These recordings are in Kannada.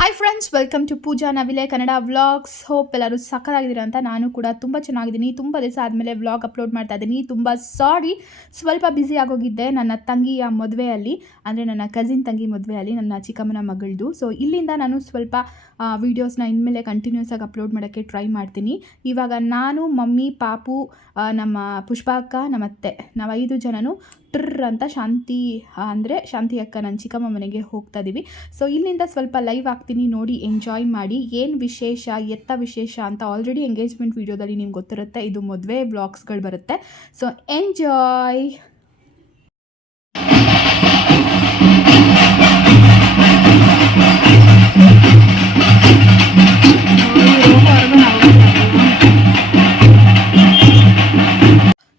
Hi friends, welcome to Pooja Navile Kannada vlogs. Hope ಎಲ್ಲರೂ ಸಕ್ಕತ್ತಾಗಿದ್ದೀರಾ ಅಂತ. ನಾನು ಕೂಡ ತುಂಬ ಚೆನ್ನಾಗಿದ್ದೀನಿ. ತುಂಬ ದಿವಸ ಆದಮೇಲೆ ವ್ಲಾಗ್ ಅಪ್ಲೋಡ್ ಮಾಡ್ತಾ ಇದ್ದೀನಿ. ತುಂಬ ಸಾರಿ, ಸ್ವಲ್ಪ ಬ್ಯುಸಿ ಆಗೋಗಿದ್ದೆ ನನ್ನ ತಂಗಿಯ ಮದುವೆಯಲ್ಲಿ, ಅಂದರೆ ನನ್ನ ಕಸಿನ್ ತಂಗಿ ಮದುವೆಯಲ್ಲಿ, ನನ್ನ ಚಿಕ್ಕಮ್ಮನ ಮಗಳದು. ಸೊ ಇಲ್ಲಿಂದ ನಾನು ಸ್ವಲ್ಪ ವೀಡಿಯೋಸ್ನ ಇನ್ಮೇಲೆ ಕಂಟಿನ್ಯೂಸ್ ಆಗಿ ಅಪ್ಲೋಡ್ ಮಾಡೋಕ್ಕೆ ಟ್ರೈ ಮಾಡ್ತೀನಿ. ಇವಾಗ ನಾನು, ಮಮ್ಮಿ, ಪಾಪು, ನಮ್ಮ ಪುಷ್ಪಾಕ್ಕ, ನಮ್ಮತ್ತೆ, ನಾವು 5 ಜನನು ಟ್ರ್ ಅಂತ ಶಾಂತಿ ಅಕ್ಕ ನನ್ನ ಚಿಕ್ಕಮ್ಮ ಮನೆಗೆ ಹೋಗ್ತಾ ಇದ್ದೀವಿ. ಸೊ ಇಲ್ಲಿಂದ ಸ್ವಲ್ಪ ಲೈವ್ ಆಗ್ತೀನಿ, ನೋಡಿ ಎಂಜಾಯ್ ಮಾಡಿ. ಏನು ವಿಶೇಷ, ಎತ್ತ ವಿಶೇಷ ಅಂತ ಆಲ್ರೆಡಿ ಎಂಗೇಜ್ಮೆಂಟ್ ವೀಡಿಯೋದಲ್ಲಿ ನಿಮ್ಗೆ ಗೊತ್ತಿರುತ್ತೆ. ಇದು ಮದುವೆ ವ್ಲಾಗ್ಸ್ಗಳು ಬರುತ್ತೆ. So enjoy.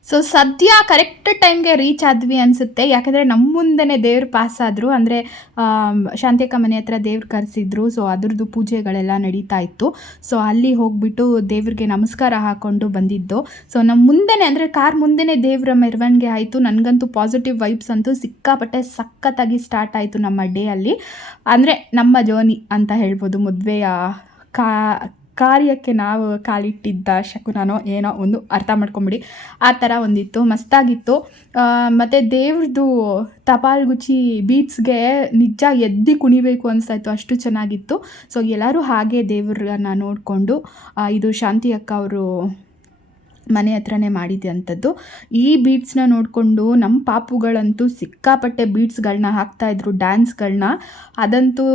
ಸೊ ಸದ್ಯ ಕರೆಕ್ಟ್ ಟೈಮ್ಗೆ ರೀಚ್ ಆದ್ವಿ ಅನಿಸುತ್ತೆ. ಯಾಕಂದರೆ ನಮ್ಮ ಮುಂದೆನೇ ದೇವ್ರು ಪಾಸ್ ಆದರು. ಅಂದರೆ ಶಾಂತಿಯಕ್ಕ ಮನೆ ಹತ್ರ ದೇವ್ರು ಕರೆಸಿದ್ರು. ಸೊ ಅದ್ರದ್ದು ಪೂಜೆಗಳೆಲ್ಲ ನಡೀತಾ ಇತ್ತು. ಸೊ ಅಲ್ಲಿ ಹೋಗಿಬಿಟ್ಟು ದೇವ್ರಿಗೆ ನಮಸ್ಕಾರ ಹಾಕ್ಕೊಂಡು ಬಂದಿದ್ದು. ಸೊ ನಮ್ಮ ಮುಂದೆನೇ, ಅಂದರೆ ಕಾರ್ ಮುಂದೆನೇ ದೇವ್ರ ಮೆರವಣಿಗೆ ಆಯಿತು. ನನಗಂತೂ ಪಾಸಿಟಿವ್ ವೈಬ್ಸ್ ಅಂತೂ ಸಿಕ್ಕಾಪಟ್ಟೆ ಸಖತ್ತಾಗಿ ಸ್ಟಾರ್ಟ್ ಆಯಿತು ನಮ್ಮ ಡೇ ಅಲ್ಲಿ. ಅಂದರೆ ನಮ್ಮ ಜರ್ನಿ ಅಂತ ಹೇಳ್ಬೋದು. ಮದುವೆಯ ಕಾರ್ಯಕ್ಕೆ ನಾವು ಕಾಲಿಟ್ಟಿದ್ದ ಶಕುನೋ ಏನೋ ಒಂದು ಅರ್ಥ ಮಾಡ್ಕೊಂಬಿಡಿ. ಆ ಥರ ಒಂದಿತ್ತು, ಮಸ್ತಾಗಿತ್ತು. ಮತ್ತು ದೇವ್ರದ್ದು ತಪಾಲ್ಗುಚ್ಚಿ ಬೀಟ್ಸ್ಗೆ ನಿಜ ಎದ್ದು ಕುಣಿಬೇಕು ಅನಿಸ್ತಾಯಿತ್ತು, ಅಷ್ಟು ಚೆನ್ನಾಗಿತ್ತು. ಸೊ ಎಲ್ಲರೂ ಹಾಗೆ ದೇವ್ರನ್ನ ನೋಡಿಕೊಂಡು, ಇದು ಶಾಂತಿ ಅಕ್ಕ ಅವರು ಮನೆ ಹತ್ರನೇ ಮಾಡಿದ್ದೆ ಅಂಥದ್ದು. ಈ ಬೀಟ್ಸ್ನ ನೋಡಿಕೊಂಡು ನಮ್ಮ ಪಾಪುಗಳಂತೂ ಸಿಕ್ಕಾಪಟ್ಟೆ ಬೀಟ್ಸ್ಗಳನ್ನ ಹಾಕ್ತಾಯಿದ್ರು, ಡ್ಯಾನ್ಸ್ಗಳನ್ನ. ಅದಂತೂ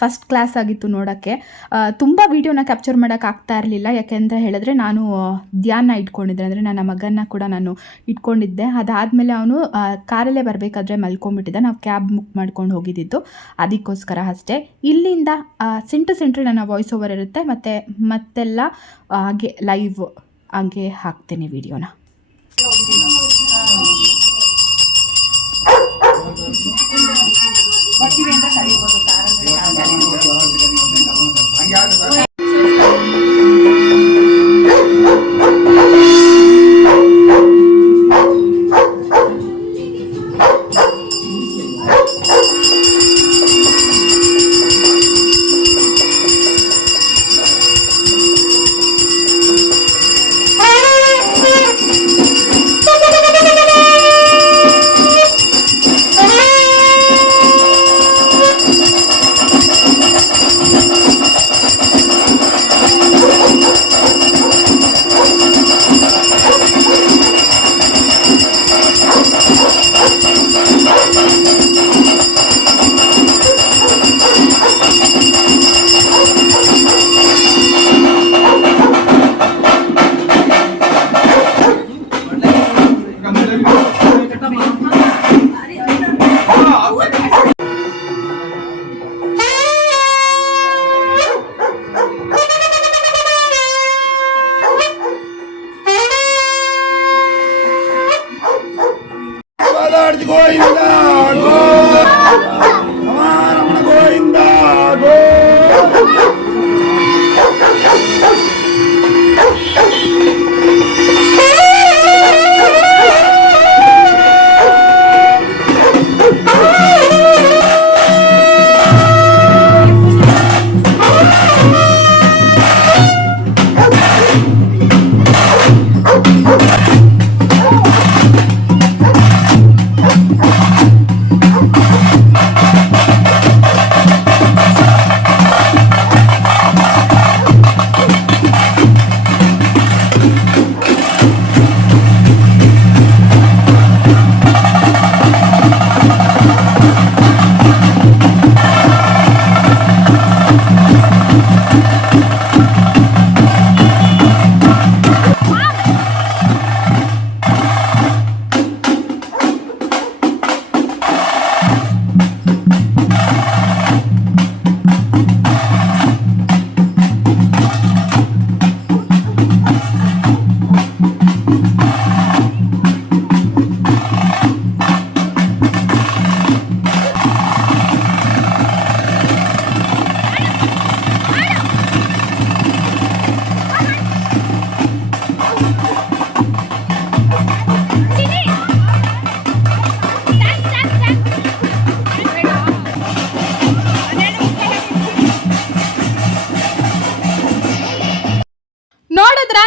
ಫಸ್ಟ್ ಕ್ಲಾಸ್ ಆಗಿತ್ತು ನೋಡೋಕ್ಕೆ. ತುಂಬ ವೀಡಿಯೋನ ಕ್ಯಾಪ್ಚರ್ ಮಾಡೋಕ್ಕಾಗ್ತಾ ಇರಲಿಲ್ಲ. ಯಾಕೆಂತ ಹೇಳಿದ್ರೆ ನಾನು ಧ್ಯಾನ ಇಟ್ಕೊಂಡಿದ್ದೆ, ಅಂದರೆ ನನ್ನ ಮಗನ ಕೂಡ ನಾನು ಇಟ್ಕೊಂಡಿದ್ದೆ. ಅದಾದಮೇಲೆ ಅವನು ಕಾರಲ್ಲೇ ಬರಬೇಕಾದ್ರೆ ಮಲ್ಕೊಂಡ್ಬಿಟ್ಟಿದ್ದೆ. ನಾವು ಕ್ಯಾಬ್ ಬುಕ್ ಮಾಡ್ಕೊಂಡು ಹೋಗಿದ್ದಿದ್ದು, ಅದಕ್ಕೋಸ್ಕರ ಅಷ್ಟೇ. ಇಲ್ಲಿಂದ ಸೆಂಟ್ರ್ ನನ್ನ ವಾಯ್ಸ್ ಓವರ್ ಇರುತ್ತೆ, ಮತ್ತೆಲ್ಲ ಹಾಗೆ ಲೈವ್ ಹಂಗೆ ಹಾಕ್ತೇನೆ ವಿಡಿಯೋನ.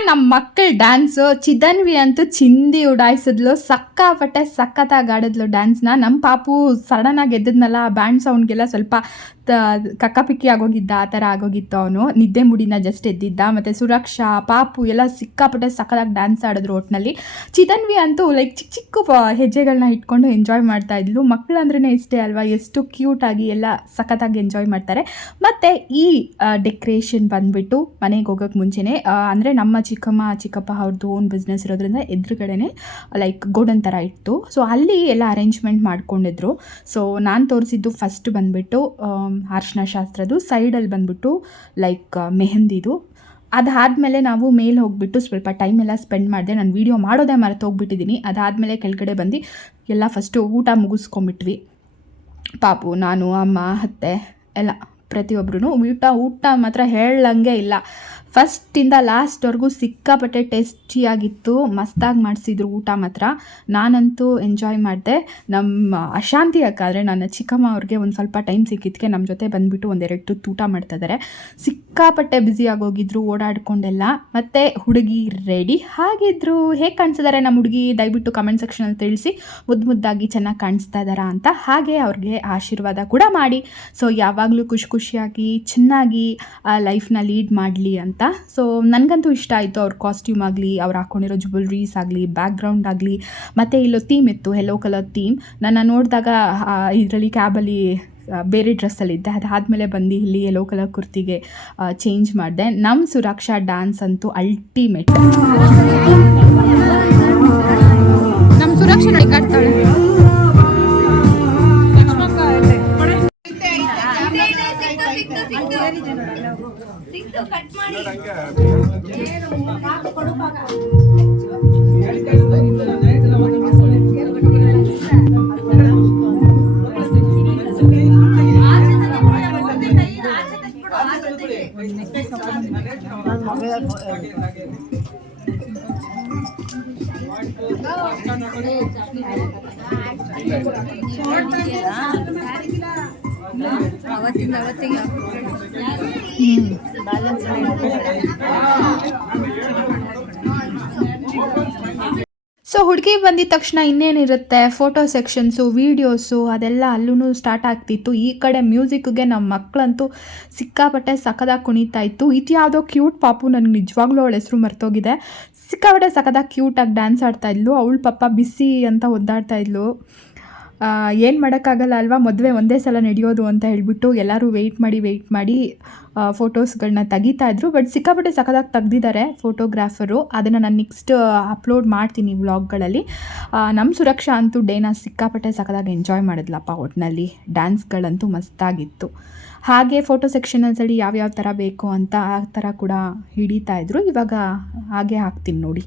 ನಮ್ಮ ಮಕ್ಕಳ ಡ್ಯಾನ್ಸು. ಚಿದನ್ವಿ ಅಂತೂ ಚಿಂದಿ ಉಡಾಯಿಸಿದ್ಲು, ಸಕ್ಕಾಪಟ್ಟೆ ಸಖತ್ತಾಗಿ ಆಡಿದ್ಲು ಡ್ಯಾನ್ಸ್ನ. ನಮ್ಮ ಪಾಪು ಸಡನ್ನಾಗಿ ಎದ್ದದ್ನಲ್ಲ, ಬ್ಯಾಂಡ್ ಸೌಂಡ್ಗೆಲ್ಲ ಸ್ವಲ್ಪ ಕಕ್ಕಾಪಿಕ್ಕಿ ಆಗೋಗಿದ್ದ, ಆ ಥರ ಆಗೋಗಿತ್ತು. ಅವನು ನಿದ್ದೆ ಮುಡಿನ ಜಸ್ಟ್ ಎದ್ದಿದ್ದ. ಮತ್ತು ಸುರಕ್ಷಾ, ಪಾಪು ಎಲ್ಲ ಸಿಕ್ಕಾಪಟ್ಟೆ ಸಖತ್ತಾಗಿ ಡ್ಯಾನ್ಸ್ ಆಡಿದ್ರು ಒಟ್ಟಿನಲ್ಲಿ. ಚಿದನ್ವಿ ಅಂತೂ ಲೈಕ್ ಚಿಕ್ಕ ಚಿಕ್ಕ ಹೆಜ್ಜೆಗಳನ್ನ ಇಟ್ಕೊಂಡು ಎಂಜಾಯ್ ಮಾಡ್ತಾ ಇದ್ಲು. ಮಕ್ಕಳು ಅಂದ್ರೇ ಇಷ್ಟೇ ಅಲ್ವಾ, ಎಷ್ಟು ಕ್ಯೂಟಾಗಿ ಎಲ್ಲ ಸಖತ್ತಾಗಿ ಎಂಜಾಯ್ ಮಾಡ್ತಾರೆ. ಮತ್ತು ಈ ಡೆಕೋರೇಷನ್ ಬಂದುಬಿಟ್ಟು ಮನೆಗೆ ಹೋಗೋಕ್ಕೆ ಮುಂಚೆನೇ, ಅಂದರೆ ನಮ್ಮ ಚಿಕ್ಕಪ್ಪ ಅವ್ರದ್ದು ಓನ್ ಬಿಸ್ನೆಸ್ ಇರೋದ್ರಿಂದ ಎದುರುಗಡೆನೇ ಲೈಕ್ ಗೋಡನ್ ಥರ ಇತ್ತು. ಸೊ ಅಲ್ಲಿ ಎಲ್ಲ ಅರೇಂಜ್ಮೆಂಟ್ ಮಾಡ್ಕೊಂಡಿದ್ರು. ಸೊ ನಾನು ತೋರಿಸಿದ್ದು ಫಸ್ಟ್ ಬಂದುಬಿಟ್ಟು ಅರಿಶಿನ ಶಾಸ್ತ್ರದ್ದು, ಸೈಡಲ್ಲಿ ಬಂದುಬಿಟ್ಟು ಲೈಕ್ ಮೆಹಂದಿದು. ಅದಾದಮೇಲೆ ನಾವು ಮೇಲೆ ಹೋಗಿಬಿಟ್ಟು ಸ್ವಲ್ಪ ಟೈಮ್ ಎಲ್ಲ ಸ್ಪೆಂಡ್ ಮಾಡಿದೆ. ನಾನು ವೀಡಿಯೋ ಮಾಡೋದೇ ಮರೆತೋಗ್ಬಿಟ್ಟಿದ್ದೀನಿ. ಅದಾದಮೇಲೆ ಕೆಳಗಡೆ ಬಂದು ಎಲ್ಲ ಫಸ್ಟು ಊಟ ಮುಗಿಸ್ಕೊಂಬಿಟ್ವಿ. ಪಾಪು, ನಾನು, ಅಮ್ಮ, ಅತ್ತೆ ಎಲ್ಲ ಪ್ರತಿಯೊಬ್ಬರೂ ಊಟ ಮಾತ್ರ ಹೇಳಂಗೆ ಇಲ್ಲ. ಫಸ್ಟಿಂದ ಲಾಸ್ಟ್ವರೆಗೂ ಸಿಕ್ಕಾಪಟ್ಟೆ ಟೇಸ್ಟಿಯಾಗಿತ್ತು, ಮಸ್ತಾಗಿ ಮಾಡಿಸಿದ್ರು ಊಟ ಮಾತ್ರ. ನಾನಂತೂ ಎಂಜಾಯ್ ಮಾಡಿದೆ. ನಮ್ಮ ಅಶಾಂತಿ ಅಕ್ಕಾದರೆ ನನ್ನ ಚಿಕ್ಕಮ್ಮ ಅವ್ರಿಗೆ ಒಂದು ಸ್ವಲ್ಪ ಟೈಮ್ ಸಿಕ್ಕಿದ್ದಕ್ಕೆ ನಮ್ಮ ಜೊತೆ ಬಂದುಬಿಟ್ಟು ಒಂದೆರಡು ತುತ್ತು ಊಟ ಮಾಡ್ತಾಯಿದ್ದಾರೆ. ಸಿಕ್ಕಾಪಟ್ಟೆ ಬ್ಯುಸಿಯಾಗೋಗಿದ್ರು ಓಡಾಡ್ಕೊಂಡೆಲ್ಲ. ಮತ್ತು ಹುಡುಗಿ ರೆಡಿ ಆಗಿದ್ರು. ಹೇಗೆ ಕಾಣಿಸಿದ್ದಾರೆ ನಮ್ಮ ಹುಡುಗಿ, ದಯವಿಟ್ಟು ಕಮೆಂಟ್ ಸೆಕ್ಷನಲ್ಲಿ ತಿಳಿಸಿ. ಮುದ್ದಾಗಿ ಚೆನ್ನಾಗಿ ಕಾಣಿಸ್ತಾ ಇದ್ದಾರಾ ಅಂತ. ಹಾಗೆ ಅವ್ರಿಗೆ ಆಶೀರ್ವಾದ ಕೂಡ ಮಾಡಿ. ಸೊ ಯಾವಾಗಲೂ ಖುಷಿಯಾಗಿ ಚೆನ್ನಾಗಿ ಲೈಫ್ನ ಲೀಡ್ ಮಾಡಲಿ ಅಂತ. ಸೊ ನನಗಂತೂ ಇಷ್ಟ ಆಯಿತು. ಅವ್ರ ಕಾಸ್ಟ್ಯೂಮ್ ಆಗಲಿ, ಅವ್ರು ಹಾಕ್ಕೊಂಡಿರೋ ಜ್ಯುವೆಲ್ರೀಸ್ ಆಗಲಿ, ಬ್ಯಾಕ್ಗ್ರೌಂಡ್ ಆಗಲಿ, ಮತ್ತು ಇಲ್ಲೋ ಥೀಮ್ ಇತ್ತು, ಯೆಲ್ಲೋ ಕಲರ್ ಥೀಮ್. ನನ್ನ ನೋಡಿದಾಗ ಇದರಲ್ಲಿ ಕ್ಯಾಬಲ್ಲಿ ಬೇರೆ ಡ್ರೆಸ್ಸಲ್ಲಿದ್ದೆ. ಅದಾದಮೇಲೆ ಬಂದು ಇಲ್ಲಿ ಯೆಲ್ಲೋ ಕಲರ್ ಕುರ್ತಿಗೆ ಚೇಂಜ್ ಮಾಡಿದೆ. ನಮ್ಮ ಸುರಕ್ಷಾ ಡ್ಯಾನ್ಸ್ ಅಂತೂ ಅಲ್ಟಿಮೇಟ್. ನಮ್ಮ ಸುರಕ್ಷಾ ನೋಡಿ ಕಾಡ್ತಾಳೆ. ಸೊ ಹುಡುಗಿ ಬಂದಿದ ತಕ್ಷಣ ಇನ್ನೇನಿರುತ್ತೆ, ಫೋಟೋ ಸೆಕ್ಷನ್ಸು, ವೀಡಿಯೋಸು ಅದೆಲ್ಲ ಅಲ್ಲೂ ಸ್ಟಾರ್ಟ್ ಆಗ್ತಿತ್ತು. ಈ ಕಡೆ ಮ್ಯೂಸಿಕ್ಗೆ ನಮ್ಮ ಮಕ್ಕಳಂತೂ ಸಿಕ್ಕಾಪಟ್ಟೆ ಸಖದಾಗಿ ಕುಣಿತಾ ಇತ್ತು. ಇದು ಯಾವುದೋ ಕ್ಯೂಟ್ ಪಾಪು, ನನಗೆ ನಿಜವಾಗ್ಲೂ ಅವಳ ಹೆಸರು ಮರ್ತೋಗಿದೆ. ಸಿಕ್ಕಾಪಟ್ಟೆ ಸಖದಾಗಿ ಕ್ಯೂಟಾಗಿ ಡ್ಯಾನ್ಸ್ ಆಡ್ತಾಯಿದ್ಲು. ಅವಳ ಪಾಪ ಬಿಸಿ ಅಂತ ಒದ್ದಾಡ್ತಾ ಇದ್ಲು. ಏನು ಮಾಡೋಕ್ಕಾಗಲ್ಲ ಅಲ್ವಾ, ಮದುವೆ ಒಂದೇ ಸಲ ನಡೆಯೋದು ಅಂತ ಹೇಳ್ಬಿಟ್ಟು ಎಲ್ಲರೂ ವೆಯ್ಟ್ ಮಾಡಿ ಫೋಟೋಸ್ಗಳನ್ನ ತೆಗಿತಾಯಿದ್ರು. ಬಟ್ ಸಿಕ್ಕಾಪಟ್ಟೆ ಸಖದಾಗಿ ತೆಗ್ದಿದ್ದಾರೆ ಫೋಟೋಗ್ರಾಫರು. ಅದನ್ನು ನಾನು ನೆಕ್ಸ್ಟ್ ಅಪ್ಲೋಡ್ ಮಾಡ್ತೀನಿ ವ್ಲಾಗ್ಗಳಲ್ಲಿ. ನಮ್ಮ ಸುರಕ್ಷಾ ಅಂತೂ ಡೇನ ಸಿಕ್ಕಾಪಟ್ಟೆ ಸಖದಾಗಿ ಎಂಜಾಯ್ ಮಾಡಿದ್ಲಪ್ಪ. ಒಟ್ಟಿನಲ್ಲಿ ಡ್ಯಾನ್ಸ್ಗಳಂತೂ ಮಸ್ತಾಗಿತ್ತು. ಹಾಗೆ ಫೋಟೋ ಸೆಕ್ಷನಲ್ಲಿ ಯಾವ್ಯಾವ ಥರ ಬೇಕು ಅಂತ ಆ ಥರ ಕೂಡ ಹಿಡಿತಾಯಿದ್ರು. ಇವಾಗ ಹಾಗೆ ಹಾಕ್ತೀನಿ ನೋಡಿ.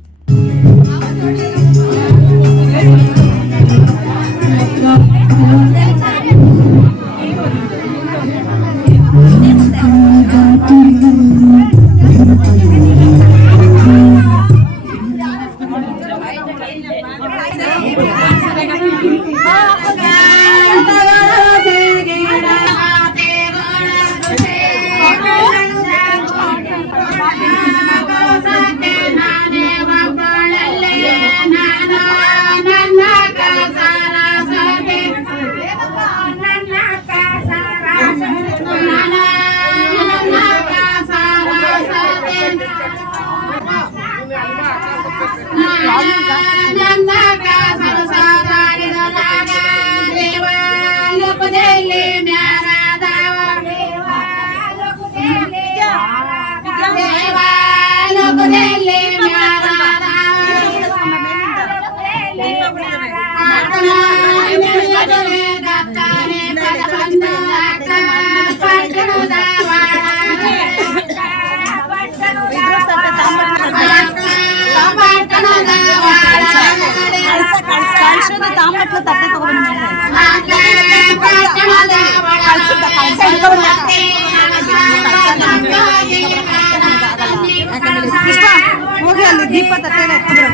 ಹೋಗಿ ಅಲ್ಲಿ ದೀಪ ತಟ್ಟೆಲ್ಲ ಎತ್ತಿದ್ರು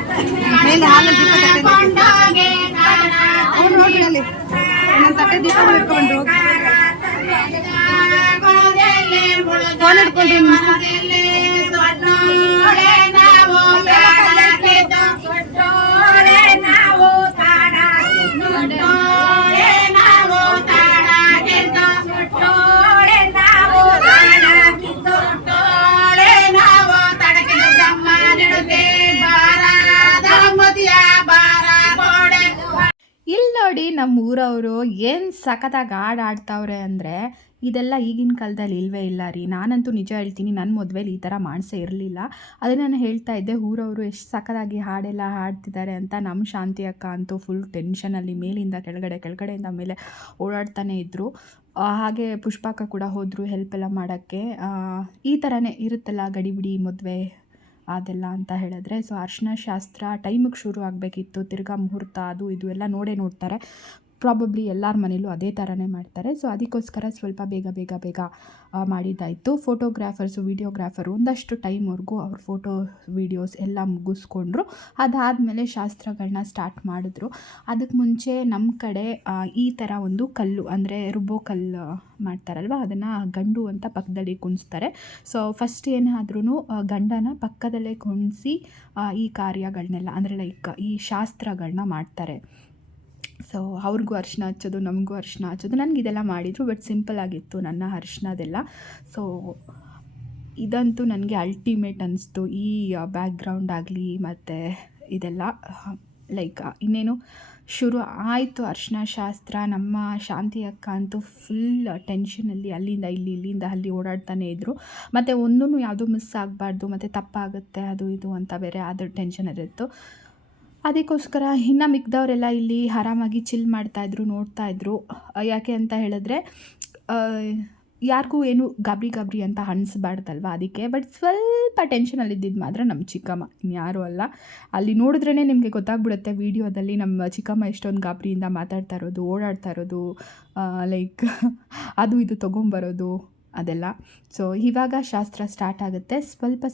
ಮೇಲೆ ಹಾಲಲ್ಲಿ ದೀಪ ತಟ್ಟೆ ಅವ್ರು ನೋಡಿ ಅಲ್ಲಿ ನನ್ನ ತಟ್ಟೆ ದೀಪ ಇಟ್ಕೊಂಡು ಫೋನ್ ಹಿಡ್ಕೊಂಡು ಊರವರು ಏನು ಸಖತ್ತಾಗಿ ಆಡ್ತಾವ್ರೆ ಅಂದರೆ ಇದೆಲ್ಲ ಈಗಿನ ಕಾಲದಲ್ಲಿ ಇಲ್ಲವೇ ಇಲ್ಲ ರೀ. ನಾನಂತೂ ನಿಜ ಹೇಳ್ತೀನಿ, ನನ್ನ ಮದುವೆಲಿ ಈ ಥರ ಮಾಡಿಸೇ ಇರಲಿಲ್ಲ. ಅದೇ ನಾನು ಹೇಳ್ತಾ ಇದ್ದೆ, ಊರವರು ಎಷ್ಟು ಸಖತ್ತಾಗಿ ಹಾಡೆಲ್ಲ ಹಾಡ್ತಿದ್ದಾರೆ ಅಂತ. ನಮ್ಮ ಶಾಂತಿ ಅಕ್ಕ ಅಂತೂ ಫುಲ್ ಟೆನ್ಷನಲ್ಲಿ ಮೇಲಿಂದ ಕೆಳಗಡೆ, ಕೆಳಗಡೆಯಿಂದ ಮೇಲೆ ಓಡಾಡ್ತಾನೆ ಇದ್ದರು. ಹಾಗೆ ಪುಷ್ಪಾಕ ಕೂಡ ಹೋದರು ಹೆಲ್ಪ್ ಎಲ್ಲ ಮಾಡೋಕ್ಕೆ. ಈ ಥರನೇ ಇರುತ್ತಲ್ಲ ಗಡಿಬಿಡಿ ಮದುವೆ ಅದೆಲ್ಲ ಅಂತ ಹೇಳಿದ್ರೆ. ಸೊ ಅರಿಶಿನ ಶಾಸ್ತ್ರ ಟೈಮಿಗೆ ಶುರು ಆಗಬೇಕಿತ್ತು, ತಿರ್ಗಾ ಮುಹೂರ್ತ ಅದು ಇದು ಎಲ್ಲ ನೋಡ್ತಾರೆ. ಪ್ರಾಬಬ್ಲಿ ಎಲ್ಲರ ಮನೇಲೂ ಅದೇ ಥರನೇ ಮಾಡ್ತಾರೆ. ಸೊ ಅದಕ್ಕೋಸ್ಕರ ಸ್ವಲ್ಪ ಬೇಗ ಮಾಡಿದ್ದಾಯಿತು. ಫೋಟೋಗ್ರಾಫರ್ಸು, ವೀಡಿಯೋಗ್ರಾಫರು ಒಂದಷ್ಟು ಟೈಮ್ವರೆಗೂ ಅವ್ರ ಫೋಟೋ ವೀಡಿಯೋಸ್ ಎಲ್ಲ ಮುಗಿಸ್ಕೊಂಡ್ರು. ಅದಾದಮೇಲೆ ಶಾಸ್ತ್ರಗಳನ್ನ ಸ್ಟಾರ್ಟ್ ಮಾಡಿದ್ರು. ಅದಕ್ಕೆ ಮುಂಚೆ ನಮ್ಮ ಕಡೆ ಈ ಥರ ಒಂದು ಕಲ್ಲು ಅಂದರೆ ರುಬ್ಬೋ ಕಲ್ಲು ಮಾಡ್ತಾರಲ್ವ, ಅದನ್ನು ಗಂಡು ಅಂತ ಪಕ್ಕದಲ್ಲಿ ಕುಣಿಸ್ತಾರೆ. ಸೊ ಫಸ್ಟ್ ಏನಾದ್ರೂ ಗಂಡನ ಪಕ್ಕದಲ್ಲೇ ಕುಣಿಸಿ ಈ ಕಾರ್ಯಗಳನ್ನೆಲ್ಲ ಅಂದರೆ ಲೈಕ್ ಈ ಶಾಸ್ತ್ರಗಳನ್ನ ಮಾಡ್ತಾರೆ. ಸೊ ಅವ್ರಿಗೂ ಅರಿಶಿನ ಹಚ್ಚೋದು, ನಮಗೂ ಅರಿಶಿನ ಹಚ್ಚೋದು. ನನಗಿದೆಲ್ಲ ಮಾಡಿದರು, ಬಟ್ ಸಿಂಪಲ್ ಆಗಿತ್ತು ನನ್ನ ಅರಿಶಿನದೆಲ್ಲ. ಸೊ ಇದಂತೂ ನನಗೆ ಅಲ್ಟಿಮೇಟ್ ಅನ್ನಿಸ್ತು. ಈ ಬ್ಯಾಕ್ಗ್ರೌಂಡ್ ಆಗಲಿ ಮತ್ತು ಇದೆಲ್ಲ ಲೈಕ್ ಇನ್ನೇನು ಶುರು ಆಯಿತು ಅರಿಶಿನ ಶಾಸ್ತ್ರ. ನಮ್ಮ ಶಾಂತಿ ಅಕ್ಕ ಅಂತೂ ಫುಲ್ ಟೆನ್ಷನಲ್ಲಿ ಅಲ್ಲಿಂದ ಇಲ್ಲಿ, ಇಲ್ಲಿಂದ ಅಲ್ಲಿ ಓಡಾಡ್ತಾನೆ ಇದ್ದರು. ಮತ್ತು ಒಂದೂ ಯಾವುದೂ ಮಿಸ್ ಆಗಬಾರ್ದು, ಮತ್ತು ತಪ್ಪಾಗುತ್ತೆ ಅದು ಇದು ಅಂತ ಬೇರೆ ಅದ್ರ ಟೆನ್ಷನ್ ಇರುತ್ತೆ. ಅದಕ್ಕೋಸ್ಕರ ಇನ್ನು ಮಿಕ್ದವರೆಲ್ಲ ಇಲ್ಲಿ ಆರಾಮಾಗಿ ಚಿಲ್ ಮಾಡ್ತಾಯಿದ್ರು, ನೋಡ್ತಾಯಿದ್ರು. ಯಾಕೆ ಅಂತ ಹೇಳಿದ್ರೆ ಯಾರಿಗೂ ಏನು ಗಾಬರಿ ಅಂತ ಅನಿಸ್ಬಾರ್ದಲ್ವ, ಅದಕ್ಕೆ. ಬಟ್ ಸ್ವಲ್ಪ ಟೆನ್ಷನಲ್ಲಿದ್ದಿದ್ದು ಮಾತ್ರ ನಮ್ಮ ಚಿಕ್ಕಮ್ಮ, ಇನ್ಯಾರೂ ಅಲ್ಲ. ಅಲ್ಲಿ ನೋಡಿದ್ರೇ ನಿಮಗೆ ಗೊತ್ತಾಗ್ಬಿಡುತ್ತೆ ವೀಡಿಯೋದಲ್ಲಿ ನಮ್ಮ ಚಿಕ್ಕಮ್ಮ ಎಷ್ಟೊಂದು ಗಾಬರಿಯಿಂದ ಮಾತಾಡ್ತಾ ಇರೋದು, ಓಡಾಡ್ತಾ ಇರೋದು, ಲೈಕ್ ಅದು ಇದು ತೊಗೊಂಬರೋದು ಅದೆಲ್ಲ. ಸೊ ಇವಾಗ ಶಾಸ್ತ್ರ ಸ್ಟಾರ್ಟ್ ಆಗುತ್ತೆ.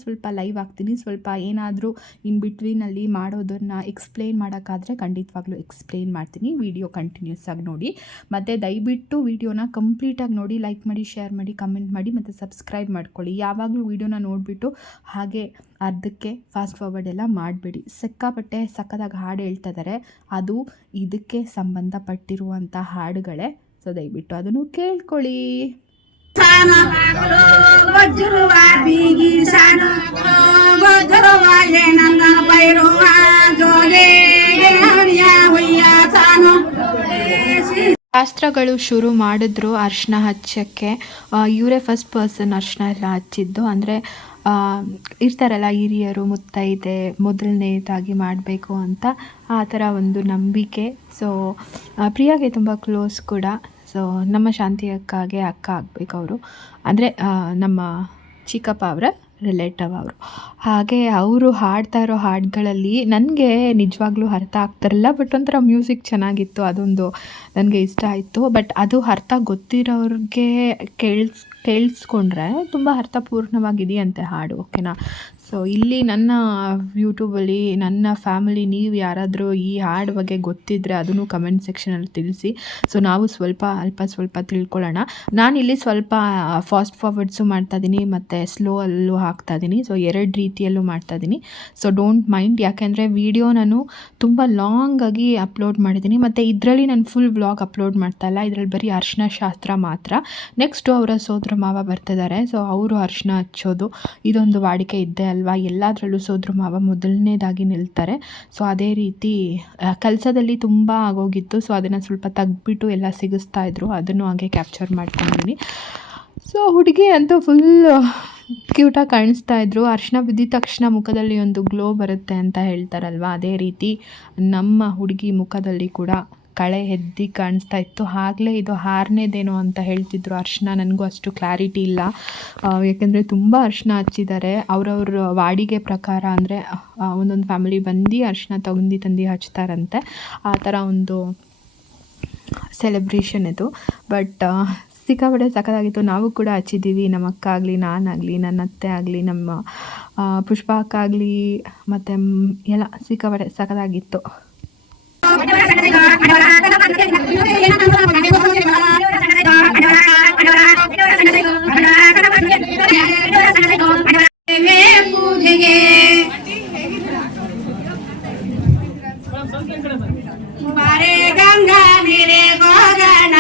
ಸ್ವಲ್ಪ ಲೈವ್ ಆಗ್ತೀನಿ. ಸ್ವಲ್ಪ ಏನಾದರೂ ಇನ್ ಬಿಟ್ವೀನಲ್ಲಿ ಮಾಡೋದನ್ನು ಎಕ್ಸ್ಪ್ಲೇನ್ ಮಾಡೋಕ್ಕಾದರೆ ಖಂಡಿತವಾಗ್ಲೂ ಎಕ್ಸ್ಪ್ಲೇನ್ ಮಾಡ್ತೀನಿ. ವಿಡಿಯೋ ಕಂಟಿನ್ಯೂಸ್ ಆಗಿ ನೋಡಿ. ಮತ್ತು ದಯವಿಟ್ಟು ವಿಡಿಯೋನ ಕಂಪ್ಲೀಟಾಗಿ ನೋಡಿ, ಲೈಕ್ ಮಾಡಿ, ಶೇರ್ ಮಾಡಿ, ಕಮೆಂಟ್ ಮಾಡಿ, ಮತ್ತು ಸಬ್ಸ್ಕ್ರೈಬ್ ಮಾಡ್ಕೊಳ್ಳಿ. ಯಾವಾಗಲೂ ವಿಡಿಯೋನ ನೋಡಿಬಿಟ್ಟು ಹಾಗೆ ಅರ್ಧಕ್ಕೆ ಫಾಸ್ಟ್ ಫಾರ್ವರ್ಡ್ ಎಲ್ಲ ಮಾಡಬೇಡಿ. ಸಿಕ್ಕಾಪಟ್ಟೆ ಸಕ್ಕದಾಗಿ ಹಾಡು ಹೇಳ್ತಾ ಇದ್ದಾರೆ, ಅದು ಇದಕ್ಕೆ ಸಂಬಂಧಪಟ್ಟಿರುವಂಥ ಹಾಡುಗಳೇ. ಸೊ ದಯವಿಟ್ಟು ಅದನ್ನು ಕೇಳ್ಕೊಳ್ಳಿ. ಶಾಸ್ತ್ರಗಳು ಶುರು ಮಾಡಿದ್ರು ಅರಿಶಿನ ಹಚ್ಚಕ್ಕೆ. ಇವರೇ ಫಸ್ಟ್ ಪರ್ಸನ್ ಅರಿಶಿನ ಎಲ್ಲ ಹಚ್ಚಿದ್ದು. ಅಂದರೆ ಇರ್ತಾರಲ್ಲ ಹಿರಿಯರು, ಮುತ್ತೈದೆ ಮೊದಲನೇದಾಗಿ ಮಾಡಬೇಕು ಅಂತ, ಆ ಥರ ಒಂದು ನಂಬಿಕೆ. ಸೊ ಪ್ರಿಯಾಗೆ ತುಂಬ ಕ್ಲೋಸ್ ಕೂಡ. ಸೊ ನಮ್ಮ ಶಾಂತಿ ಅಕ್ಕಗೆ ಅಕ್ಕ ಆಗಬೇಕು ಅವರು, ಅಂದರೆ ನಮ್ಮ ಚಿಕ್ಕಪ್ಪ ಅವರ ರಿಲೇಟಿವ್ ಅವರು. ಹಾಗೆ ಅವರು ಹಾಡ್ತಾ ಇರೋ ಹಾಡುಗಳಲ್ಲಿ ನನಗೆ ನಿಜವಾಗ್ಲೂ ಅರ್ಥ ಆಗ್ತಿರಲಿಲ್ಲ, ಬಟ್ ಒಂಥರ ಮ್ಯೂಸಿಕ್ ಚೆನ್ನಾಗಿತ್ತು, ಅದೊಂದು ನನಗೆ ಇಷ್ಟ ಆಯಿತು. ಬಟ್ ಅದು ಅರ್ಥ ಗೊತ್ತಿರೋರಿಗೆ ಕೇಳಿಸ್ಕೊಂಡ್ರೆ ತುಂಬ ಅರ್ಥಪೂರ್ಣವಾಗಿದೆಯಂತೆ ಹಾಡು, ಓಕೆನಾ. ಸೊ ಇಲ್ಲಿ ನನ್ನ ಯೂಟ್ಯೂಬಲ್ಲಿ ನನ್ನ ಫ್ಯಾಮಿಲಿ ನೀವು ಯಾರಾದರೂ ಈ ಹಾಡು ಬಗ್ಗೆ ಗೊತ್ತಿದ್ದರೆ ಅದನ್ನು ಕಮೆಂಟ್ ಸೆಕ್ಷನಲ್ಲಿ ತಿಳಿಸಿ. ಸೊ ನಾವು ಸ್ವಲ್ಪ ತಿಳ್ಕೊಳ್ಳೋಣ. ನಾನಿಲ್ಲಿ ಸ್ವಲ್ಪ ಫಾಸ್ಟ್ ಫಾರ್ವರ್ಡ್ಸು ಮಾಡ್ತಾಯಿದ್ದೀನಿ ಮತ್ತು ಸ್ಲೋ ಅಲ್ಲೂ ಹಾಕ್ತಾಯಿದ್ದೀನಿ. ಸೊ 2 ರೀತಿಯಲ್ಲೂ ಮಾಡ್ತಾಯಿದ್ದೀನಿ. ಸೊ ಡೋಂಟ್ ಮೈಂಡ್, ಯಾಕೆಂದರೆ ವಿಡಿಯೋ ನಾನು ತುಂಬ ಲಾಂಗಾಗಿ ಅಪ್ಲೋಡ್ ಮಾಡಿದ್ದೀನಿ. ಮತ್ತು ಇದರಲ್ಲಿ ನಾನು ಫುಲ್ ವ್ಲಾಗ್ ಅಪ್ಲೋಡ್ ಮಾಡ್ತಾಯಿಲ್ಲ, ಇದರಲ್ಲಿ ಬರೀ ಅರಿಶಿನ ಶಾಸ್ತ್ರ ಮಾತ್ರ. ನೆಕ್ಸ್ಟು ಅವರ ಸೋದರ ಮಾವ ಬರ್ತಿದ್ದಾರೆ. ಸೊ ಅವರು ಅರಿಶಿನ ಹಚ್ಚೋದು ಇದೊಂದು ವಾಡಿಕೆ ಇದ್ದೇ ಅಲ್ವಾ, ಎಲ್ಲದರಲ್ಲೂ ಸೋದರ ಮಾವ ಮೊದಲನೇದಾಗಿ ನಿಲ್ತಾರೆ. ಸೊ ಅದೇ ರೀತಿ ಕೆಲಸದಲ್ಲಿ ತುಂಬ ಆಗೋಗಿತ್ತು. ಸೊ ಅದನ್ನು ಸ್ವಲ್ಪ ತೆಗ್ದುಬಿಟ್ಟು ಎಲ್ಲ ಸಿಗಿಸ್ತಾ ಇದ್ರು, ಅದನ್ನು ಹಾಗೆ ಕ್ಯಾಪ್ಚರ್ ಮಾಡ್ಕೊಂಡಿದ್ದೀನಿ. ಸೊ ಹುಡುಗಿ ಅಂತೂ ಫುಲ್ ಕ್ಯೂಟಾಗಿ ಕಾಣಿಸ್ತಾ ಇದ್ರು. ಅರಿಶಿನ ಬಿದ್ದಿದ ತಕ್ಷಣ ಮುಖದಲ್ಲಿ ಒಂದು ಗ್ಲೋ ಬರುತ್ತೆ ಅಂತ ಹೇಳ್ತಾರಲ್ವ, ಅದೇ ರೀತಿ ನಮ್ಮ ಹುಡುಗಿ ಮುಖದಲ್ಲಿ ಕೂಡ ಕಳೆ ಎದ್ದು ಕಾಣಿಸ್ತಾ ಇತ್ತು. ಆಗಲೇ ಇದು 6ನೇದೇನೋ ಅಂತ ಹೇಳ್ತಿದ್ರು ಅರಿಶಿನ. ನನಗೂ ಅಷ್ಟು ಕ್ಲಾರಿಟಿ ಇಲ್ಲ, ಯಾಕೆಂದರೆ ತುಂಬ ಅರಿಶಿನ ಹಚ್ಚಿದ್ದಾರೆ. ಅವ್ರವ್ರ ವಾಡಿಗೆ ಪ್ರಕಾರ, ಅಂದರೆ ಒಂದೊಂದು ಫ್ಯಾಮಿಲಿ ಬಂದು ಅರಿಶಿನ ತಂದು ಹಚ್ತಾರಂತೆ. ಆ ಥರ ಒಂದು ಸೆಲೆಬ್ರೇಷನ್ ಇದು. ಬಟ್ ಸಿಕ್ಕಾಪಟ್ಟೆ ಸಖತ್ತಾಗಿತ್ತು. ನಾವು ಕೂಡ ಹಚ್ಚಿದ್ದೀವಿ, ನಮ್ಮ ಅಕ್ಕ ಆಗಲಿ, ನಾನಾಗಲಿ, ನನ್ನ ಅತ್ತೆ ಆಗಲಿ, ನಮ್ಮ ಪುಷ್ಪ ಅಕ್ಕ ಆಗಲಿ, ಮತ್ತು ಎಲ್ಲ ಸಿಕ್ಕಾಪಟ್ಟೆ ಸಖತ್ತಾಗಿತ್ತು. ಗಂಗಾ ನೀರೇ ಗೋಗಣ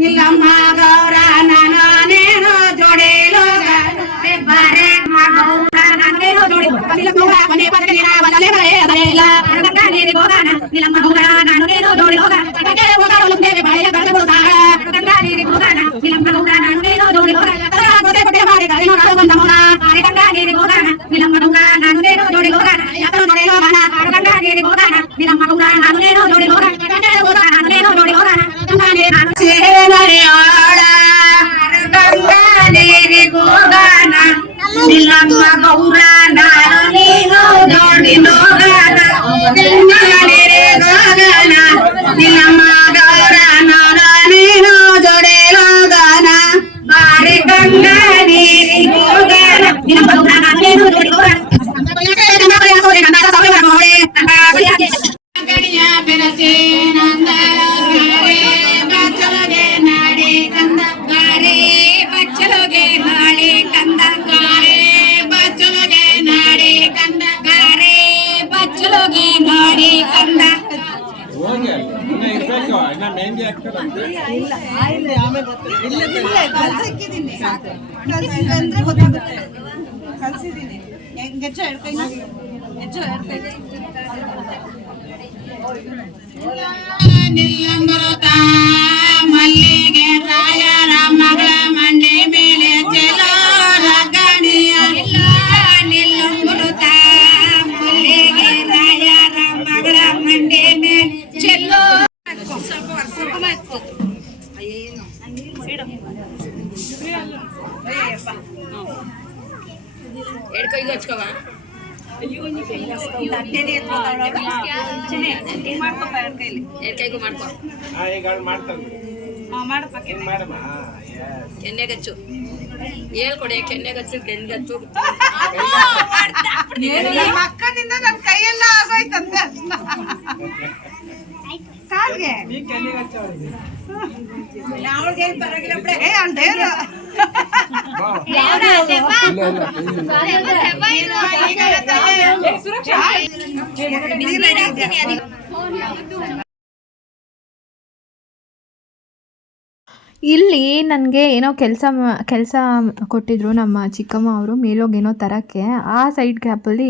ನಿಲ್ಲಮ್ಮ ಗೌರ ನಾನು ನೇನು ಜೋಡಿ ಲೋಗ ಬಾರೆ ಗೌರ ನಾನೇನು ಜೋಡಿ ನಿಲ್ಲಮ್ಮ ಮನೆ ಪದ ನೀರ ವಲಲೆ ಬರೆ ಅದೆಲ್ಲ ಗಂಗಾ ನೀರೇ ಗೋಗಣ ನಿಲ್ಲಮ್ಮ ಗೌರ ನಾನು ನೇನು ಜೋಡಿ ಲೋಗ ಹೋಗ ನಿಲ್ಲಮ್ಮ ಗೌರ ನಾನು ನೀನು ಜೋಡಿಲೋಗನ ಗಂಗಾಡಿರೆ ಗೋಗನ ನಿಲ್ಲಮ್ಮ ಗೌರ ನಾನು ನೀನು ಜೋಡಿಲೋಗನ ಬಾರಿ ಗಂಗಾ ನೀರಿ ಗೋಗನ ನಿಲ್ಲಮ್ಮ ಗೌರ ನಾನು ನೀನು ಜೋಡಿಲೋಗನ ಗಡಿಯ ಬೆರಸೆ ನಂದ ಗಾರೆ ಬಚ್ಚಲಗೆ ನಾಡಿ ಕಂದ ಗಾರೆ ಬಚ್ಚಲಗೆ ನಾಡಿ ಕಂದ ಗಾರೆ ಬಚ್ಚಲಗೆ ನಾಡಿ ಕಂದ ಗಾರೆ ಬಚ್ಚಲಗೆ ನಾಡಿ ಕಂದ ಹೋಗಿ ಇನ್ನ ಇರ್ಬೇಕು ಇನ್ನ ಮೆಹಂದಿ ಹಾಕ್ತಾರಂತೆ ನಿಲ್ಲಂಬರುತ ಮಲ್ಲಿಗೆ ರಾಯರ ಮಗಳ ಮಂಡೆ ಮೇಲೆ ಚೆಲೋ ರಗಣಿಯ ನಿಲ್ಲಂಬರುತ ಮಲ್ಲಿಗೆ ರಾಯರ ಮಗಳ ಮಂಡೆ ಮೇಲೆ ಚೆಲ್ಲೋ ಎಡ್ಕೈಗೂ ಹಚ್ಕೋವ ಎಡ್ಕೈಗೂ ಮಾಡ್ಕೋ ಈಗ ಮಾಡ್ತಾರೆ ಮಾಡಮ್ಮ ಕೆನ್ನೆಗಚ್ಚು ಹೇಳ್ಕೊಡಿ ಕೆನ್ನೆಗಚ್ಚು ಕೆನ್ನೆಗಚ್ಚು ಅಕ್ಕನಿಂದ ನನ್ನ ಕೈಯೆಲ್ಲ ಆಗೋಯ್ತಂತೆ ಕಾಲ್ಗೆ ಇಲ್ಲಿ ನನಗೆ ಏನೋ ಕೆಲಸ ಕೊಟ್ಟಿದ್ರು ನಮ್ಮ ಚಿಕ್ಕಮ್ಮ ಅವರು ಮೇಲೋಗಿ ಏನೋ ತರೋಕ್ಕೆ. ಆ ಸೈಡ್ ಗ್ಯಾಪಲ್ಲಿ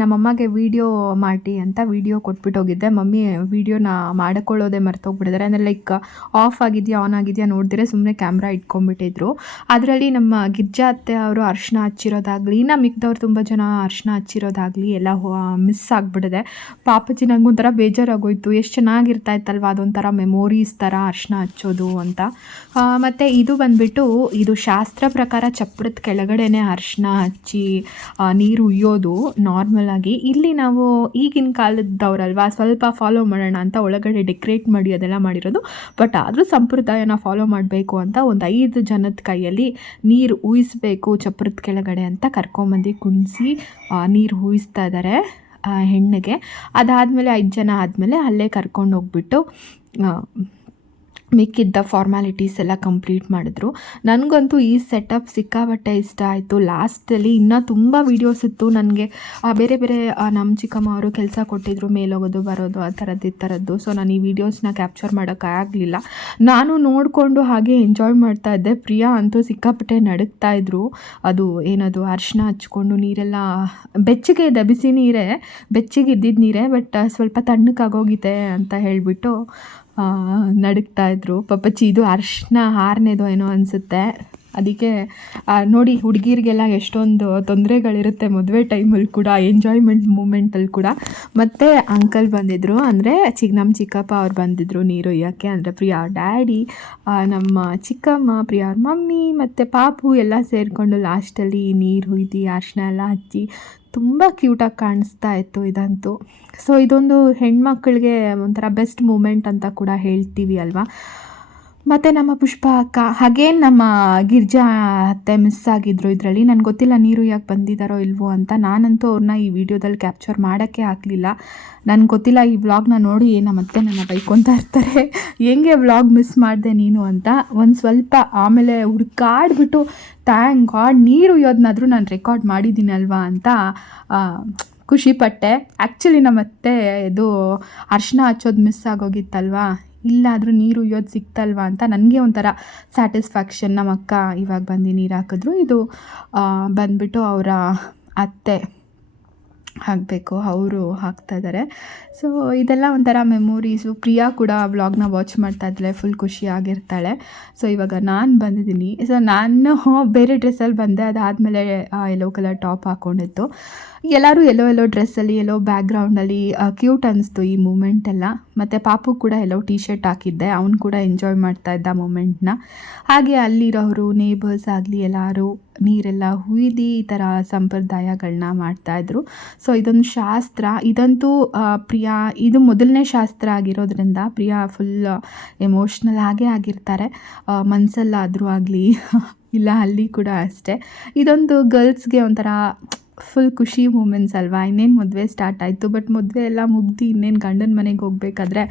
ನಮ್ಮಮ್ಮಗೆ ವೀಡಿಯೋ ಮಾಡಿ ಅಂತ ವೀಡಿಯೋ ಕೊಟ್ಬಿಟ್ಟೋಗಿದ್ದೆ. ಮಮ್ಮಿ ವೀಡಿಯೋನ ಮಾಡ್ಕೊಳ್ಳೋದೇ ಮರ್ತೋಗ್ಬಿಟ್ಟಿದ್ದಾರೆ. ಅಂದರೆ ಲೈಕ್ ಆಫ್ ಆಗಿದೆಯಾ ಆನ್ ಆಗಿದೆಯಾ ನೋಡಿದ್ರೆ ಸುಮ್ಮನೆ ಕ್ಯಾಮ್ರಾ ಇಟ್ಕೊಂಡ್ಬಿಟ್ಟಿದ್ರು. ಅದರಲ್ಲಿ ನಮ್ಮ ಗಿರ್ಜಾ ಅತ್ತೆ ಅವರು ಅರಿಶಿನ ಹಚ್ಚಿರೋದಾಗಲಿ, ಇನ್ನು ಮಿಕ್ದವ್ರು ತುಂಬ ಜನ ಅರಿಶಿನ ಹಚ್ಚಿರೋದಾಗಲಿ ಎಲ್ಲ ಮಿಸ್ ಆಗಿಬಿಟ್ಟಿದೆ. ಪಾಪಚ್ಚಿ ನನಗೊಂಥರ ಬೇಜಾರಾಗೋಯ್ತು. ಎಷ್ಟು ಚೆನ್ನಾಗಿರ್ತಾ ಇತ್ತಲ್ವ, ಅದೊಂಥರ ಮೆಮೊರೀಸ್ ಥರ ಅರಿಶಿನ ಹಚ್ಚೋದು ಅಂತ. ಮತ್ತು ಇದು ಬಂದುಬಿಟ್ಟು ಇದು ಶಾಸ್ತ್ರ ಪ್ರಕಾರ ಚಪ್ಪರದ ಕೆಳಗಡೆನೇ ಅರಿಶಿನ ಹಚ್ಚಿ ನೀರು ಉಯ್ಯೋದು ನಾರ್ಮಲಾಗಿ. ಇಲ್ಲಿ ನಾವು ಈಗಿನ ಕಾಲದವ್ರಲ್ವ, ಸ್ವಲ್ಪ ಫಾಲೋ ಮಾಡೋಣ ಅಂತ ಒಳಗಡೆ ಡೆಕೋರೇಟ್ ಮಾಡಿ ಅದೆಲ್ಲ ಮಾಡಿರೋದು. ಬಟ್ ಆದರೂ ಸಂಪ್ರದಾಯನ ಫಾಲೋ ಮಾಡಬೇಕು ಅಂತ ಒಂದು 5 ಜನದ ಕೈಯಲ್ಲಿ ನೀರು ಊಯಿಸ್ಬೇಕು ಚಪ್ಪರದ ಕೆಳಗಡೆ ಅಂತ ಕರ್ಕೊಂಬಂದು ಕುಣಿಸಿ ನೀರು ಊಯಿಸ್ತಾ ಇದ್ದಾರೆ ಹೆಣ್ಣಿಗೆ. ಅದಾದಮೇಲೆ 5 ಜನ ಆದಮೇಲೆ ಅಲ್ಲೇ ಕರ್ಕೊಂಡು ಹೋಗ್ಬಿಟ್ಟು ಮಿಕ್ಕಿದ್ದ ಫಾರ್ಮ್ಯಾಲಿಟೀಸ್ ಎಲ್ಲ ಕಂಪ್ಲೀಟ್ ಮಾಡಿದ್ರು. ನನಗಂತೂ ಈ ಸೆಟಪ್ ಸಿಕ್ಕಾಪಟ್ಟೆ ಇಷ್ಟ ಆಯಿತು. ಲಾಸ್ಟಲ್ಲಿ ಇನ್ನೂ ತುಂಬ ವೀಡಿಯೋಸ್ ಇತ್ತು ನನಗೆ. ಬೇರೆ ಬೇರೆ ನಮ್ಮ ಚಿಕ್ಕಮ್ಮ ಅವರು ಕೆಲಸ ಕೊಟ್ಟಿದ್ರು, ಮೇಲೋಗೋದು ಬರೋದು ಆ ಥರದ್ದು ಈ ಥರದ್ದು. ಸೊ ನಾನು ಈ ವೀಡಿಯೋಸ್ನ ಕ್ಯಾಪ್ಚರ್ ಮಾಡೋಕ್ಕಾಗಲಿಲ್ಲ. ನಾನು ನೋಡಿಕೊಂಡು ಹಾಗೆ ಎಂಜಾಯ್ ಮಾಡ್ತಾ ಇದ್ದೆ. ಪ್ರಿಯಾ ಅಂತೂ ಸಿಕ್ಕಾಪಟ್ಟೆ ನಡುಗ್ತಾಯಿದ್ರು. ಅದು ಏನದು ಅರಿಶಿನ ಹಚ್ಕೊಂಡು ನೀರೆಲ್ಲ ಬೆಚ್ಚಗೆ ಇದೆ, ಬಿಸಿ ನೀರೇ, ಬೆಚ್ಚಗೆ ಇದ್ದಿದ್ದ ನೀರೇ, ಬಟ್ ಸ್ವಲ್ಪ ತಣ್ಣಕ್ಕಾಗೋಗಿದೆ ಅಂತ ಹೇಳಿಬಿಟ್ಟು ನಡುಗ್ತಾಯಿದ್ರು. ಪಾಪಚ್ಚಿ ಇದು ಅರಿಶಿನ 6ನೇದೋ ಏನೋ ಅನಿಸುತ್ತೆ. ಅದಕ್ಕೆ ನೋಡಿ, ಹುಡುಗಿರಿಗೆಲ್ಲ ಎಷ್ಟೊಂದು ತೊಂದರೆಗಳಿರುತ್ತೆ ಮದುವೆ ಟೈಮಲ್ಲಿ ಕೂಡ, ಎಂಜಾಯ್ಮೆಂಟ್ ಮೂಮೆಂಟಲ್ಲಿ ಕೂಡ. ಮತ್ತು ಅಂಕಲ್ ಬಂದಿದ್ದರು, ಅಂದರೆ ನಮ್ಮ ಚಿಕ್ಕಪ್ಪ ಅವ್ರು ಬಂದಿದ್ದರು ನೀರು ಒಯ್ಯೋಕ್ಕೆ. ಅಂದರೆ ಪ್ರಿಯಾ ಡ್ಯಾಡಿ, ನಮ್ಮ ಚಿಕ್ಕಮ್ಮ, ಪ್ರಿಯಾ ಅವ್ರ ಮಮ್ಮಿ ಮತ್ತು ಪಾಪು ಎಲ್ಲ ಸೇರಿಕೊಂಡು ಲಾಸ್ಟಲ್ಲಿ ನೀರು ಹುಯ್ದು ಅರಿಶಿನ ಎಲ್ಲ ಹಚ್ಚಿ ತುಂಬ ಕ್ಯೂಟಾಗಿ ಕಾಣಿಸ್ತಾ ಇತ್ತು ಇದಂತೂ. ಸೊ ಇದೊಂದು ಹೆಣ್ಮಕ್ಳಿಗೆ ಒಂಥರ ಬೆಸ್ಟ್ ಮೂಮೆಂಟ್ ಅಂತ ಕೂಡ ಹೇಳ್ತೀವಿ ಅಲ್ವಾ. ಮತ್ತು ನಮ್ಮ ಪುಷ್ಪ ಅಕ್ಕ, ಹಾಗೇ ನಮ್ಮ ಗಿರ್ಜಾ ಅತ್ತೆ ಮಿಸ್ ಆಗಿದ್ರು ಇದರಲ್ಲಿ. ನನಗೆ ಗೊತ್ತಿಲ್ಲ ನೀರು ಯಾಕೆ ಬಂದಿದ್ದಾರೋ ಇಲ್ವೋ ಅಂತ. ನಾನಂತೂ ಅವ್ರನ್ನ ಈ ವಿಡಿಯೋದಲ್ಲಿ ಕ್ಯಾಪ್ಚರ್ ಮಾಡೋಕ್ಕೆ ಆಗಲಿಲ್ಲ. ನನಗೆ ಗೊತ್ತಿಲ್ಲ, ಈ ವ್ಲಾಗ್ನ ನೋಡಿ ನಮ್ಮತ್ತೆ ನನ್ನ ಬೈಕೊತಾ ಇರ್ತಾರೆ, ಹೆಂಗೆ ವ್ಲಾಗ್ ಮಿಸ್ ಮಾಡಿದೆ ನೀನು ಅಂತ. ಒಂದು ಸ್ವಲ್ಪ ಆಮೇಲೆ ಹುಡುಕಾಡ್ಬಿಟ್ಟು ಥ್ಯಾಂಕ್ ಗಾಡ್ ನೀರು ಉಯ್ಯೋದನ್ನಾದರೂ ನಾನು ರೆಕಾರ್ಡ್ ಮಾಡಿದ್ದೀನಿ ಅಲ್ವಾ ಅಂತ ಖುಷಿಪಟ್ಟೆ. ಆ್ಯಕ್ಚುಲಿ ನಮ್ಮತ್ತೆ ಇದು ಅರಿಶಿನ ಹಚ್ಚೋದು ಮಿಸ್ ಆಗೋಗಿತ್ತಲ್ವಾ, ಇಲ್ಲಾದರೂ ನೀರು ಉಯ್ಯೋದು ಸಿಕ್ತಲ್ವಾ ಅಂತ ನನಗೆ ಒಂಥರ ಸ್ಯಾಟಿಸ್ಫ್ಯಾಕ್ಷನ್. ನಮ್ಮ ಅಕ್ಕ ಇವಾಗ ಬಂದು ನೀರು ಹಾಕಿದ್ರು. ಇದು ಬಂದುಬಿಟ್ಟು ಅವರ ಅತ್ತೆ ಹಾಕಬೇಕು, ಅವರು ಹಾಕ್ತಾಯಿದ್ದಾರೆ. ಸೊ ಇದೆಲ್ಲ ಒಂಥರ ಮೆಮೊರೀಸು. ಪ್ರಿಯಾ ಕೂಡ ವ್ಲಾಗ್ನ ವಾಚ್ ಮಾಡ್ತಾ ಇದ್ದಾಳೆ, ಫುಲ್ ಖುಷಿಯಾಗಿರ್ತಾಳೆ. ಸೊ ಇವಾಗ ನಾನು ಬಂದಿದ್ದೀನಿ. ಸೊ ನಾನು ಬೇರೆ ಡ್ರೆಸ್ಸಲ್ಲಿ ಬಂದೆ. ಅದಾದಮೇಲೆ ಯೆಲ್ಲೋ ಕಲರ್ ಟಾಪ್ ಹಾಕ್ಕೊಂಡಿತ್ತು. ಎಲ್ಲರೂ ಎಲ್ಲೋ ಡ್ರೆಸ್ಸಲ್ಲಿ, ಎಲ್ಲೋ ಬ್ಯಾಕ್ಗ್ರೌಂಡಲ್ಲಿ ಕ್ಯೂಟ್ ಅನ್ನಿಸ್ತು ಈ ಮೂಮೆಂಟೆಲ್ಲ. ಮತ್ತು ಪಾಪು ಕೂಡ ಎಲ್ಲೋ ಟೀ ಶರ್ಟ್ ಹಾಕಿದ್ದೆ, ಅವ್ನು ಕೂಡ ಎಂಜಾಯ್ ಮಾಡ್ತಾ ಇದ್ದ ಮೂಮೆಂಟ್ನ. ಹಾಗೆ ಅಲ್ಲಿರೋರು ನೇಬರ್ಸ್ ಆಗಲಿ ಎಲ್ಲರೂ ನೀರೆಲ್ಲ ಹುಯ್ದು ಈ ಥರ ಸಂಪ್ರದಾಯಗಳನ್ನ ಮಾಡ್ತಾಯಿದ್ರು. ಸೊ ಇದೊಂದು ಶಾಸ್ತ್ರ, ಇದಂತೂ ಪ್ರಿಯಾ ಇದು ಮೊದಲನೇ ಶಾಸ್ತ್ರ ಆಗಿರೋದ್ರಿಂದ ಪ್ರಿಯಾ ಫುಲ್ ಎಮೋಷ್ನಲ್ ಆಗೇ ಆಗಿರ್ತಾರೆ. ಮನಸ್ಸಲ್ಲಾದರೂ ಆಗಲಿ ಇಲ್ಲ ಅಲ್ಲಿ ಕೂಡ ಅಷ್ಟೇ. ಇದೊಂದು ಗರ್ಲ್ಸ್ಗೆ ಒಂಥರ ಫುಲ್ ಖುಷಿ ಮೂಮೆಂಟ್ಸ್ ಅಲ್ವಾ. ಇನ್ನೇನು ಮದುವೆ ಸ್ಟಾರ್ಟ್ ಆಯಿತು, ಬಟ್ ಮದುವೆ ಎಲ್ಲ ಮುಗ್ದು ಇನ್ನೇನು ಗಂಡನ ಮನೆಗೆ ಹೋಗ್ಬೇಕಾದ್ರೆ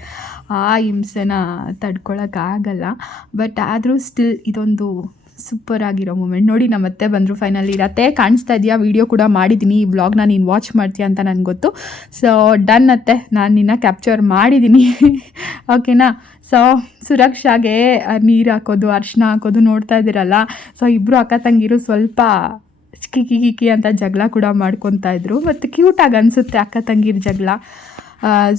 ಆ ಹಿಂಸೆನ ತಡ್ಕೊಳಕ್ಕಾಗಲ್ಲ. ಬಟ್ ಆದರೂ ಸ್ಟಿಲ್ ಇದೊಂದು ಸೂಪರ್ ಆಗಿರೋ ಮೂಮೆಂಟ್. ನೋಡಿ ನಮ್ಮ ಅತ್ತೆ ಬಂದರು ಫೈನಲಿ. ಅತ್ತೆ ಕಾಣಿಸ್ತಾ ಇದೆಯಾ, ವೀಡಿಯೋ ಕೂಡ ಮಾಡಿದ್ದೀನಿ, ಈ ವ್ಲಾಗ್ನ ನೀನು ವಾಚ್ ಮಾಡ್ತೀಯ ಅಂತ ನನಗೆ ಗೊತ್ತು. ಸೊ ಡನ್ ಅತ್ತೆ, ನಾನು ನಿನ್ನ ಕ್ಯಾಪ್ಚರ್ ಮಾಡಿದ್ದೀನಿ ಓಕೆನಾ. ಸೊ ಸುರಕ್ಷಾಗೆ ನೀರು ಹಾಕೋದು, ಅರಿಶಿನ ಹಾಕೋದು ನೋಡ್ತಾ ಇದ್ದೀರಲ್ಲ. ಸೊ ಇಬ್ಬರು ಅಕ್ಕ ತಂಗಿರು ಸ್ವಲ್ಪ ಕಿಕ್ಕಿ ಅಂತ ಜಗಳ ಕೂಡ ಮಾಡ್ಕೊತಾ ಇದ್ರು. ಮತ್ತು ಕ್ಯೂಟಾಗಿ ಅನಿಸುತ್ತೆ ಅಕ್ಕ ತಂಗಿರ ಜಗಳ.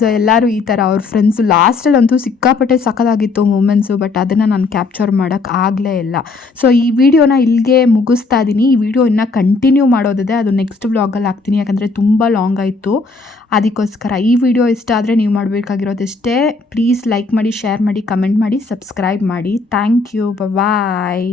ಸೊ ಎಲ್ಲರೂ ಈ ಥರ ಅವ್ರ ಫ್ರೆಂಡ್ಸು ಲಾಸ್ಟಲ್ಲಂತೂ ಸಿಕ್ಕಾಪಟ್ಟೆ ಸಕ್ಕತ್ತಾಗಿತ್ತು ಮೂಮೆಂಟ್ಸು. ಬಟ್ ಅದನ್ನು ನಾನು ಕ್ಯಾಪ್ಚರ್ ಮಾಡೋಕ್ಕೆ ಆಗಲೇ ಇಲ್ಲ. ಸೊ ಈ ವಿಡಿಯೋನ ಇಲ್ಲಿಗೆ ಮುಗಿಸ್ತಾ ಇದ್ದೀನಿ. ಈ ವಿಡಿಯೋ ಇನ್ನೂ ಕಂಟಿನ್ಯೂ ಮಾಡೋದಿದೆ, ಅದು ನೆಕ್ಸ್ಟ್ ವ್ಲಾಗಲ್ಲಿ ಹಾಕ್ತೀನಿ, ಯಾಕಂದರೆ ತುಂಬ ಲಾಂಗ್ ಆಯಿತು. ಅದಕ್ಕೋಸ್ಕರ ಈ ವಿಡಿಯೋ ಇಷ್ಟ ಆದರೆ ನೀವು ಮಾಡಬೇಕಾಗಿರೋದಷ್ಟೇ, ಪ್ಲೀಸ್ ಲೈಕ್ ಮಾಡಿ, ಶೇರ್ ಮಾಡಿ, ಕಮೆಂಟ್ ಮಾಡಿ, ಸಬ್ಸ್ಕ್ರೈಬ್ ಮಾಡಿ. Thank you, bye.